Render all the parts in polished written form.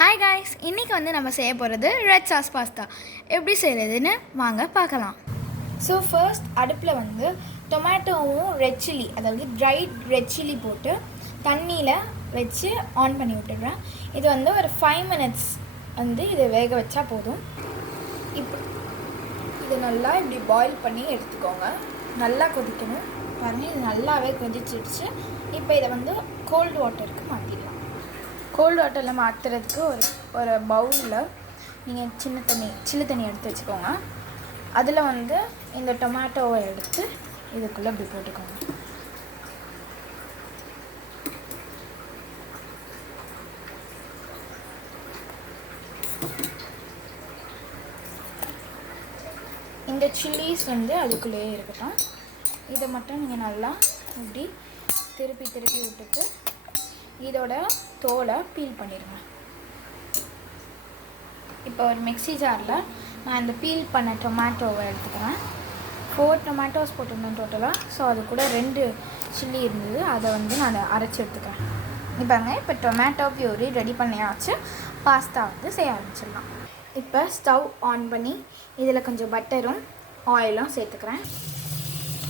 Hi guys, இன்றைக்கி நம்ம செய்ய போகிறது ரெட் சாஸ் பாஸ்தா. எப்படி செய்கிறதுன்னு வாங்க பார்க்கலாம். ஸோ ஃபர்ஸ்ட் அடுப்பில் டொமேட்டோவும் ரெட் சில்லி, அதாவது ட்ரைட் ரெட் சில்லி போட்டு தண்ணியில் வச்சு ஆன் பண்ணி விட்டுடுறேன். இது ஒரு 5 minutes இதை வேக வச்சா போதும். இப்போ இது நல்லா இப்படி பாயில் பண்ணி எடுத்துக்கோங்க. நல்லா கொதிக்கணும். பாருங்கள், இது நல்லாவே கொதிச்சிடுச்சு. இப்போ இதை கோல்டு வாட்டருக்கு மாற்றிடலாம். கோல்டு வாட்டரில் மாற்றுறதுக்கு ஒரு பவுலில் நீங்கள் சில்லு தண்ணி எடுத்து வச்சுக்கோங்க. அதில் இந்த டொமேட்டோவை எடுத்து இதுக்குள்ளே இப்படி போட்டுக்கோங்க. இந்த சில்லிஸ் அதுக்குள்ளேயே இருக்கட்டும். இதை மட்டும் நீங்கள் நல்லா இப்படி திருப்பி விட்டுட்டு இதோட தோலை பீல் பண்ணிடுங்க. இப்போ ஒரு மிக்ஸி ஜாரில் நான் இந்த பீல் பண்ண டொமேட்டோவை எடுத்துக்கிறேன். 4 டொமேட்டோஸ் போட்டிருந்தேன் டோட்டலாக. ஸோ அது கூட 2 சில்லி இருந்தது, அதை நான் அரைச்சி எடுத்துக்கிறேன். இப்போ டொமேட்டோ பியூரி ரெடி பண்ணியாச்சு. பாஸ்தா செய்ய ஆரம்பிச்சிடலாம். இப்போ ஸ்டவ் ஆன் பண்ணி இதில் கொஞ்சம் பட்டரும் ஆயிலும் சேர்த்துக்கிறேன்.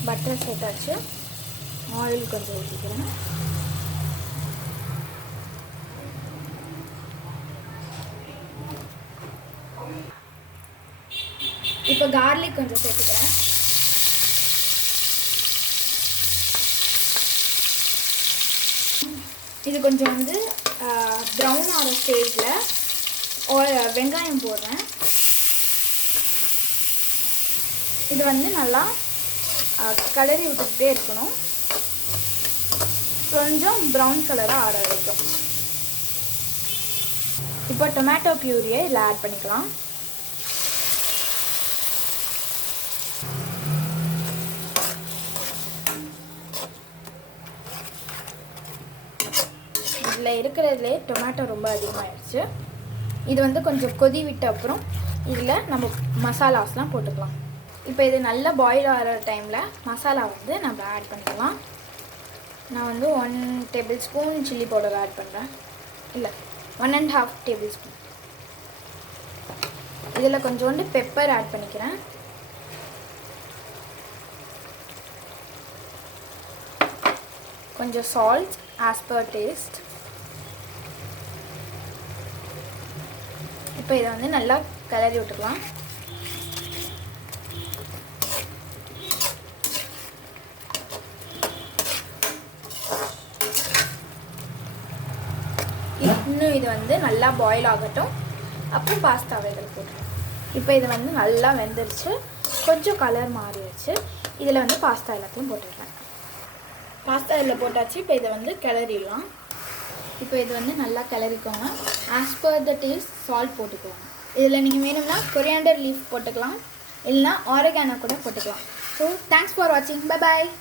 பட்டர் சேர்த்தாச்சு. ஆயில் கொஞ்சம் ஊற்றிக்கிறேன். இப்போ கார்லிக் கொஞ்சம் சேர்த்துக்கிறேன். இது கொஞ்சம் ப்ரௌன் ஆகிற ஸ்டேஜில் வெங்காயம் போடுறேன். இது நல்லா கலரி விட்டுக்கிட்டே இருக்கணும். கொஞ்சம் ப்ரௌன் கலராக ஆற வரைக்கும். இப்போ டொமேட்டோ பியூரியை இதில் ஆட் பண்ணிக்கலாம். இதில் இருக்கிறதுலே டொமேட்டோ ரொம்ப அதிகமாகிடுச்சு. இது கொஞ்சம் கொதி விட்ட அப்புறம் இதில் நம்ம மசாலாஸ்லாம் போட்டுக்கலாம். இப்போ இது நல்லா பாயில் ஆகிற டைமில் மசாலா நம்ம ஆட் பண்ணிக்கலாம். நான் 1 டேபிள்ஸ்பூன் சில்லி பவுடர் ஆட் பண்ணுறேன். இல்லை, 1.5 டேபிள்ஸ்பூன். இதில் கொஞ்சோண்டு பெப்பர் ஆட் பண்ணிக்கிறேன். கொஞ்சம் சால்ட் ஆஸ் பர் டேஸ்ட். இப்போ இதை நல்லா கிளறி விட்டுக்கலாம். இன்னும் இது நல்லா பாயில் ஆகட்டும். அப்புறம் பாஸ்தாவை இதில் போட்டுருவோம். இப்போ இது நல்லா வெந்துருச்சு. கொஞ்சம் கலர் மாறிடுச்சு. இதில் பாஸ்தா எல்லாத்தையும் போட்டுடுறேன். பாஸ்தா இதில் போட்டாச்சு. இப்போ இதை கிளறிடலாம். இப்போ இது நல்லா கிளறிக்கோங்க. As per the taste salt போட்டுக்கோங்க. இதில் நீங்கள் வேணும்னா கொரியாண்டர் லீஃப் போட்டுக்கலாம், இல்லைனா ஆரிகானோ கூட போட்டுக்கலாம். ஸோ தேங்க்ஸ் ஃபார் வாட்சிங். Bye bye.